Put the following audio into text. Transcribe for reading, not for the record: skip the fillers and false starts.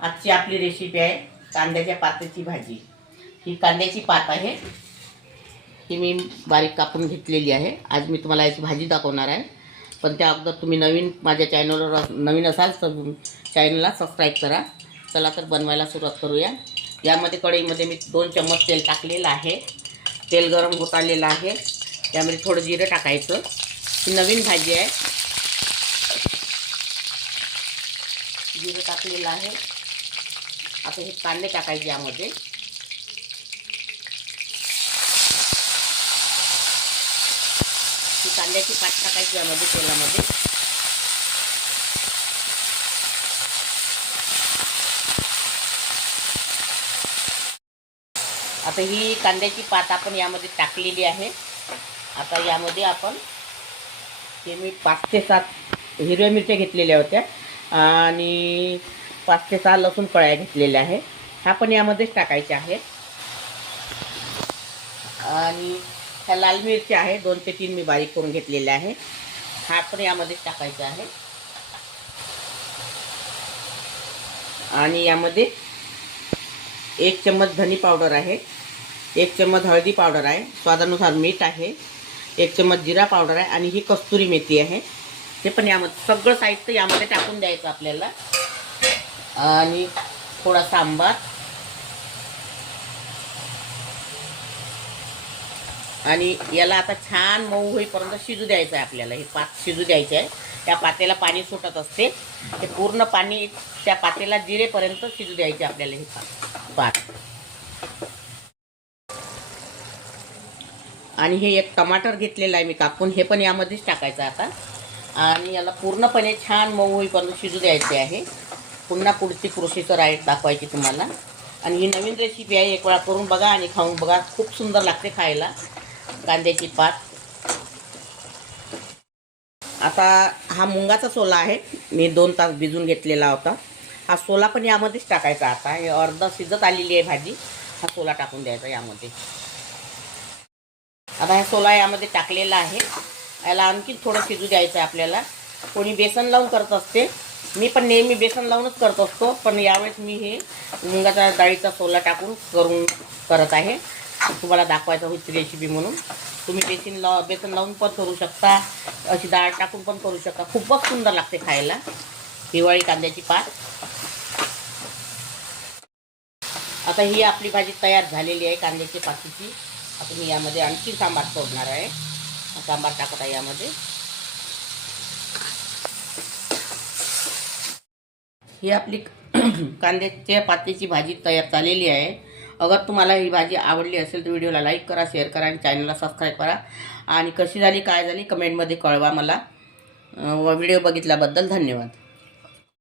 आजची आपली रेसिपी आहे कांद्याच्या पाताची भाजी। ही कांद्याची पात आहे, ही मी बारीक कापून घेतलेली आहे। आज मी तुम्हाला याची भाजी दाखवणार आहे, पण त्या अगोदर तुम्ही नवीन माझ्या चॅनलवर नवीन असाल तर चॅनलला सबस्क्राईब करा। चला तर बनवायला सुरुवात करूया। यामध्ये कढईमध्ये मी 2 चम्मच तेल टाकलेलं आहे। तेल गरम होत आलेलं आहे, त्यामध्ये थोडं जिरं टाकायचं। ही नवीन भाजी आहे, जिरं टाकलेलं आहे। आता हे कांदे टाकायचे यामध्ये। ही कांद्याची पात टाकायची यामध्ये तेलामध्ये। आता ही कांद्याची पात आपण यामध्ये टाकलेली आहे। आता यामध्ये आपण हे मी 5 ते 7 हिरव्या मिरच्या घेतलेल्या होत्या आणि 5 ते 6 लसूण कळ्या घेतलेल्या आहे, ह्या पण यामध्येच टाकायच्या आहेत। आणि ह्या लाल मिरच्या आहे 2 ते 3 मी बारीक करून घेतलेल्या आहे, हा पण यामध्येच टाकायचा आहे। आणि यामध्ये 1 चम्मच धनी पावडर आहे, 1 चम्मच हळदी पावडर आहे, स्वादानुसार मीठ आहे, 1 चम्मच जिरा पावडर आहे आणि ही कस्तुरी मेथी आहे। ते पण यामध्ये सगळं साहित्य यामध्ये टाकून द्यायचं आपल्याला। आणि थोडासा आंबा आणि याला आता छान मऊ होईपर्यंत शिजू द्यायचं आहे आपल्याला। हे पात शिजू द्यायचं आहे, त्या पातेला पाणी सुटत असते, ते पूर्ण पाणी त्या पातेला जिरेपर्यंत शिजू द्यायचे आपल्याला हे पात। आणि हे 1 टमाटर घेतलेलं आहे मी कापून, हे पण यामध्येच टाकायचं आता। आणि याला पूर्णपणे छान मऊ होईपर्यंत शिजू द्यायचे आहे। पुन्हा पुढची प्रोसेसर आहे दाखवायची तुम्हाला। आणि ही नवीन रेसिपी आहे, एक वेळा करून बघा आणि खाऊन बघा, खूप सुंदर लागते खायला कांद्याची पात। आता हा मुंगाचा सोला आहे, मी 2 तास भिजून घेतलेला होता, हा सोला पण यामध्येच टाकायचा। आता हे अर्धा शिजत आलेली आहे भाजी, हा सोला टाकून द्यायचा यामध्ये। आता हा सोला यामध्ये टाकलेला आहे, याला आणखी थोडं शिजू द्यायचं आहे आपल्याला। कोणी बेसन लावून करत असते, मी पण नेहमी बेसन लावूनच करत असतो, पण यावेळेस मी हे मुगाच्या डाळीचा सोला टाकून करत आहे, तुम्हाला दाखवायचं होती रेसिपी म्हणून। तुम्ही बेसन लावून पण करू शकता, अशी डाळ टाकून पण करू शकता, खूपच सुंदर लागते खायला हिवाळी कांद्याची पात। आता ही आपली भाजी तयार झालेली आहे कांद्याची पातीची। आता मी यामध्ये आणखी सांबार सोडणार आहे, सांबार टाकत आहे यामध्ये। ही आपली कांद्याच्या पातीची भाजी तयार झालेली आहे। अगर तुम्हाला ही भाजी आवडली असेल तर व्हिडिओला लाईक करा, शेअर करा आणि चॅनलला सबस्क्राईब करा। आणि कशी झाली काय झाली कमेंटमध्ये कळवा मला। व्हिडिओ बघितल्याबद्दल धन्यवाद।